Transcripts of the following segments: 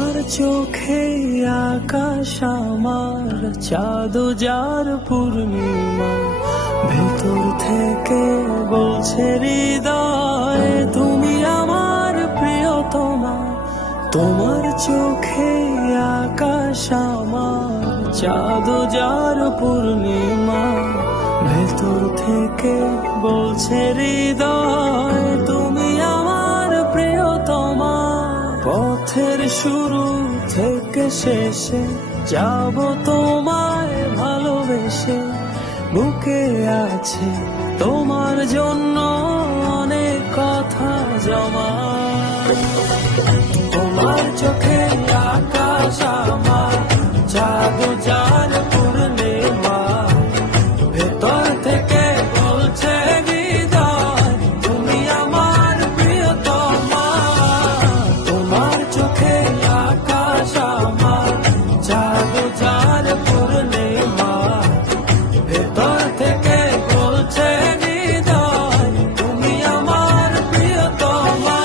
তোমার চোখে আকাশ আমার, চাঁদ যার পূর্ণিমা, ভেতর থেকে বলছে হৃদয় তুমি আমার প্রিয়তমা। তোমার চোখে আকাশ আমার, চাঁদ যার পূর্ণিমা, ভেতর থেকে বলছে হৃদয় তুমি আমার প্রিয়তমা। পথের শুরু থেকে শেষে যাব তোমায় ভালোবেসে, বুকে আছে তোমার জন্য অনেক কথা জমা। তোমার চোখে আকাশ আমার, চাঁদ যার পূর্ণিমা, ভেতর থেকে বলছে হৃদয় তুমি আমার প্রিয়তমা। তোমার চোখে আকাশ আমার, চাঁদ যার পূর্ণিমা, ভেতর থেকে বলছে হৃদয় তুমি আমার প্রিয়তমা।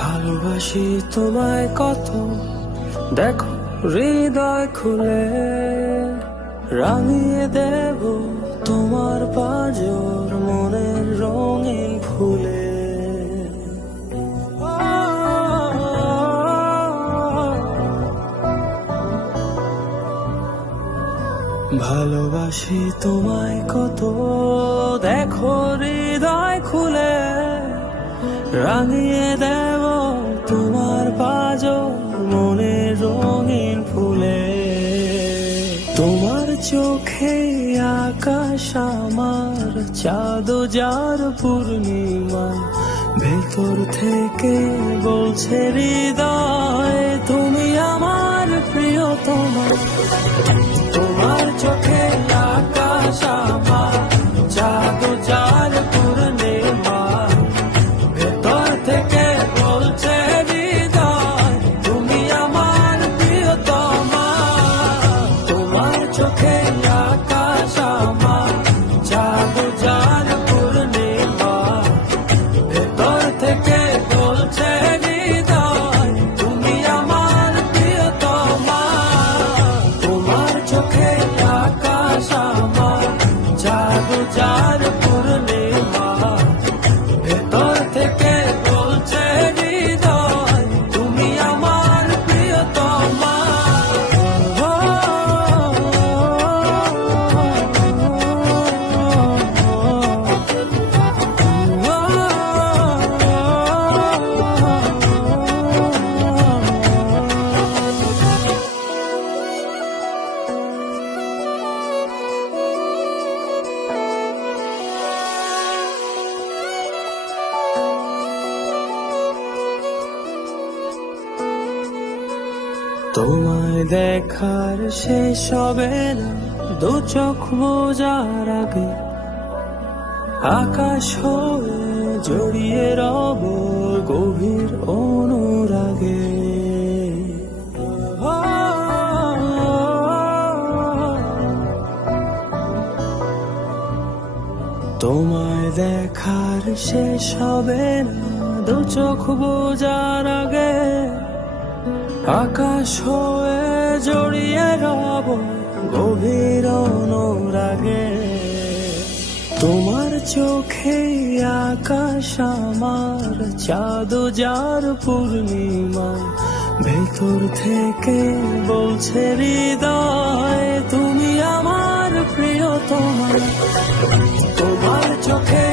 ভালোবাসি তোমায় কত, দেখো হৃদয় খুলে, রাঙিয়ে দেব তোমার পাঁজর মনের রঙিন ফুলে। ভালোবাসি তোমায় কত, দেখো হৃদয় খুলে, রাঙিয়ে দেব তোমার পাঁজর মনের রঙিন ফুলে। তোমার চোখে আকাশ আমার, চাঁদ যার পূর্ণিমা, ভেতর থেকে বলছে হৃদয় তুমি আমার প্রিয়তমা। তোমার চোখে আকাশ আমার, চাঁদ যার পূর্ণিমা, ভেতর থেকে বলছে হৃদয় তুমি আমার প্রিয়তমা। তোমার চোখে আকাশ আমার, চাঁদ যার পূর্ণিমা, ভেতর থেকে বলছে হৃদয় তুমি আমার প্রিয়তমা। তোমার চোখে আকাশ আমার, চাঁদ যার পূর্ণিমা, ভেতর থেকে বলছে হৃদয় তুমি আমার প্রিয়তমা। তোমায় দেখার শেষ হবে না দু চোখ বোঝার আগে, আকাশ হয়ে জড়িয়ে রব গভীর অনুরাগে। তোমায় দেখার শেষ হবে না দু চোখ বোঝার আগে, আকাশ হয়ে জড়িয়ে রব গভীর অনুরাগে। তোমার চোখে আকাশ আমার, চাঁদ যার পূর্ণিমা, ভেতর থেকে বলছে হৃদয় তুমি আমার প্রিয়তমা। তোমার চোখে